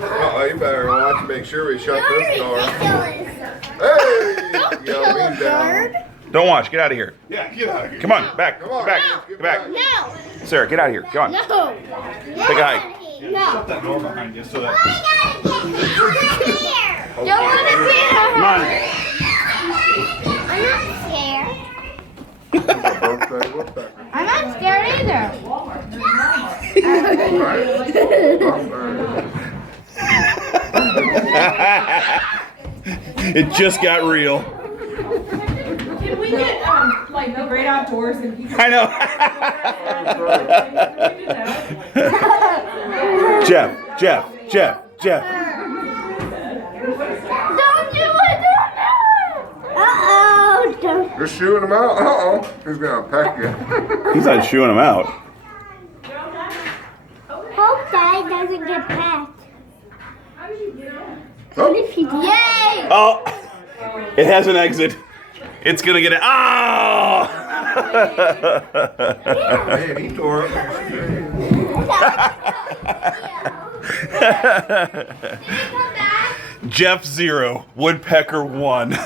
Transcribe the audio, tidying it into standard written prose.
Uh-oh, you better watch. Make sure we shut this door. Ridiculous. Hey! Yo, he's down. Don't watch. Get out of here. Yeah, get out of here. Come on, back. Come on. Get back. Get Get back. No. Sarah, get out of here. Come on. No. Say hi. No. Shut that door behind you so that. Don't want to see her. Come on. I'm not scared. Birthday woodpecker. I'm not scared either. It just got real. Can we get like the great outdoors and people? I know. Jeff. Don't do it. Uh-oh. Don't. You're shooing him out? Uh-oh. He's gonna peck you. He's not shooing him out. Hope Dad doesn't get pecked. Oh. Yay! Oh, it has an exit. It's gonna get it. Oh! Man, he tore up. Jeff 0, woodpecker 1.